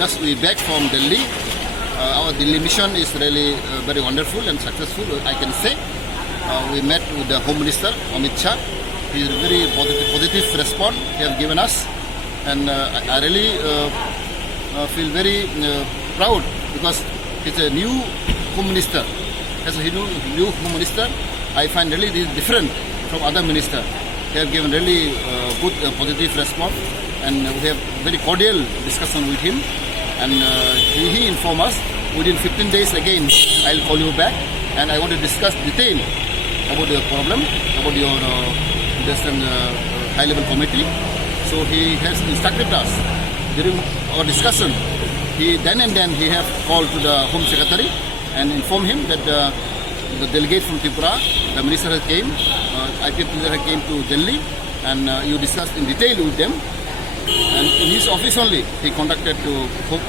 just we back from Delhi. Our Delhi mission is really very wonderful and successful, I can say. We met with the Home Minister, Amit Shah. He is very positive response he has given us. And I really feel very proud because he's a new Home Minister. As a new Home Minister, I find really this is different from other ministers. He has given really good positive response, and we have very cordial discussion with him. And he informed us within 15 days again I'll call you back, and I want to discuss detail about your problem, about your high-level committee. So he has instructed us during our discussion. He have called to the Home Secretary and informed him that the delegate from Tripura, the minister has came, IPF minister came to Delhi, and you discussed in detail with them. And in his office only, he contacted to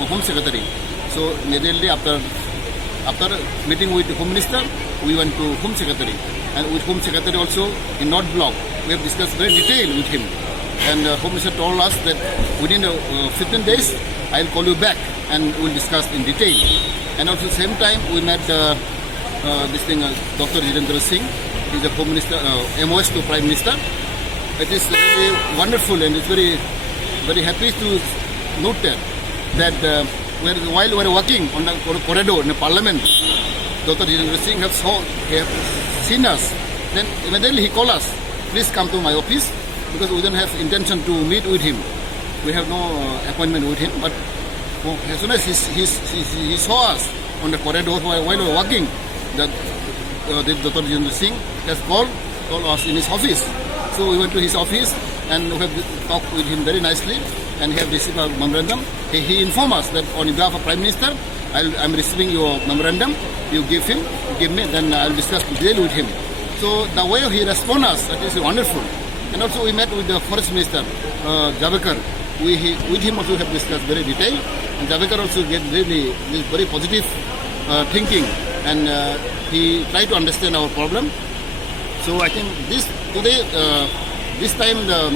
Home Secretary. So immediately after meeting with the Home Minister, we went to Home Secretary. And with Home Secretary also in North Block, we have discussed very detail with him. And Home Minister told us that within 15 days, I'll call you back and we'll discuss in detail. And also at the same time, we met Dr. Jitendra Singh. He's the Home Minister, MOS to Prime Minister. It is really wonderful, and it's very, very happy to note that while we were working on the corridor in the Parliament, Dr. Jitendra Singh have seen us. Then immediately he called us, please come to my office, because we don't have intention to meet with him. We have no appointment with him, but as soon as he saw us on the corridor while we were working, that Dr. Jitendra Singh has called us in his office. So we went to his office and we have talked with him very nicely, and he have received our memorandum. He informed us that on behalf of Prime Minister, I'm receiving your memorandum. You give me, then I'll discuss detail with him. So the way he responded us, that is wonderful. And also we met with the Forest Minister, Javadekar. With him also have discussed very detail. And Javadekar also get really this very positive thinking, and he tried to understand our problem. So I think this time the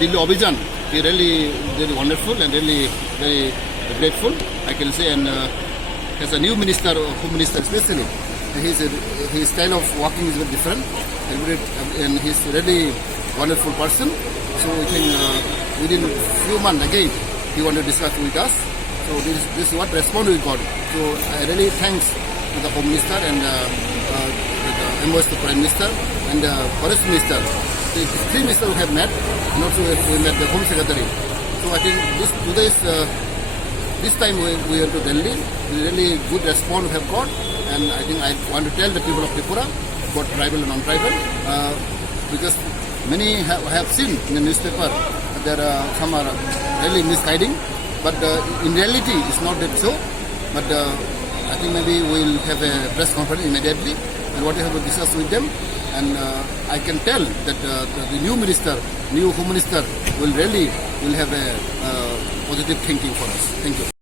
Delhi Abhijan is really wonderful and really very grateful, I can say. And as a new minister, Home Minister especially, his style of working is very different, and he's a really wonderful person. So I think within a few months again, he want to discuss with us. So this is what response we got. So I really thanks to the Home Minister and the MOS to Prime Minister and the Forest Minister. The three ministers have met, and also we met the Home Secretary. So I think this time we went to Delhi. Really good response we have got, and I think I want to tell the people of Tripura, both tribal and non-tribal, because many have seen in the newspaper there are some are really misguiding, but in reality it's not that so. But I think maybe we'll have a press conference immediately, and what we have to discuss with them. And I can tell that the new Home Minister will have a positive thinking for us. Thank you.